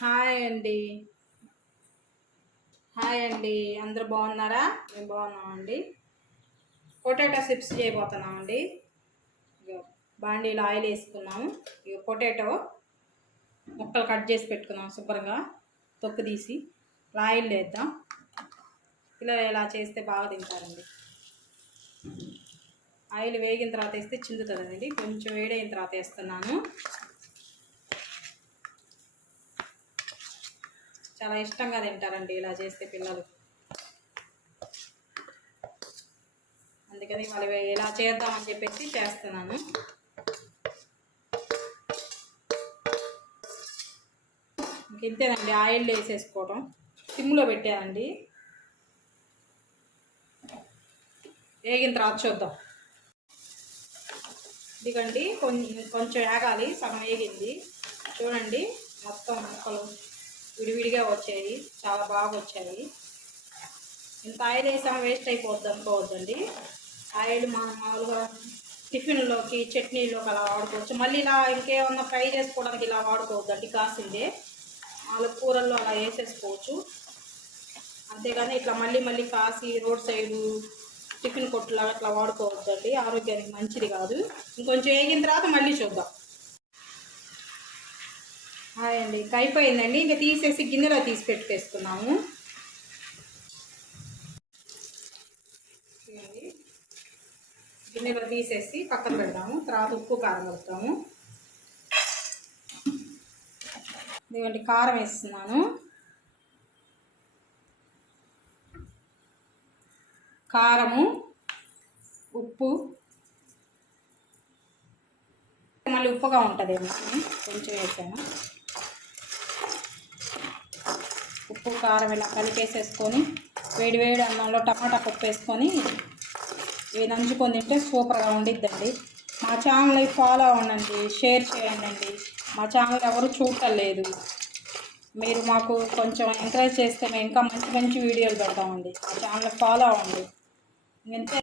Hi అండి. అందరూ బాగున్నారా? మేము బాగున్నామండి. Potato chips చేయబోతున్నామండి. ఇగో బాండీలో ఆయిల్ వేసుకున్నాము. ఇక పొటాటో ముక్కలు కట్ చేసి పెట్టుకున్నాం శుభ్రంగా తొక్కు తీసి ఆయిల్ వేద్దాం. పిల్లలు ఇలా చేస్తే బాగా తింటారండి. ఆయిల్ వేగిన తర్వాత వేస్తే చిందుతుందండి. కొంచెం వేడైన తర్వాత వేస్తున్నాను. చాలా ఇష్టంగా తింటారండి ఇలా చేస్తే పిల్లలు. అందుకని వాళ్ళు ఇలా చేద్దామని చెప్పేసి చేస్తున్నాను. ఇంతేనండి, ఆయిల్ వేసేసుకోవడం. సిమ్లో పెట్టానండి. వేగిన తర్వాత చూద్దాం. ఇదిగండి కొంచెం వేగాలి. సగం వేగింది చూడండి. మొత్తం ముక్కలు విడివిడిగా వచ్చాయి, చాలా బాగా వచ్చాయి. ఇంత ఆయిల్ వేసాము వేస్ట్ అయిపోద్ది అనుకోవద్దండి. ఆయిల్ మామూలుగా టిఫిన్లోకి చట్నీలోకి అలా వాడుకోవచ్చు. మళ్ళీ ఇలా ఇంకేమన్నా ఫ్రై చేసుకోవడానికి ఇలా వాడుకోవద్దండి. కాసిందే వాళ్ళ కూరల్లో అలా వేసేసుకోవచ్చు. అంతేగాని ఇట్లా మళ్ళీ కాసి రోడ్ సైడు టిఫిన్ కొట్టులాగా అట్లా వాడుకోవద్దండి. ఆరోగ్యానికి మంచిది కాదు. ఇంకొంచెం వేగిన తర్వాత మళ్ళీ చూద్దాం. అండి అయిపోయిందండి. ఇంకా తీసేసి గిన్నెలో తీసి పెట్టేసుకున్నాము. గిన్నెలో తీసేసి పక్కన పెడదాము. తర్వాత ఉప్పు కారం కలుపుతాము. ఇదిగోండి కారం వేస్తున్నాను. కారము, ఉప్పు, మళ్ళీ ఉప్పుగా ఉంటుందేమో కొంచెం వేసాను. ఉప్పు కారం ఇలా కలిపేసేసుకొని వేడి అన్నంలో టమాటా పప్పు వేసుకొని ఇవి నంచుకొని తింటే సూపర్గా ఉండిద్దండి. మా ఛానల్ ఫాలో అవ్వండి, షేర్ చేయండి. మా ఛానల్ ఎవరు చూడటం లేదు. మీరు మాకు కొంచెం ఎంకరేజ్ చేస్తే మేము ఇంకా మంచి వీడియోలు పెడతామండి. మా ఛానల్ ఫాలో అవ్వండి. ఇంతే.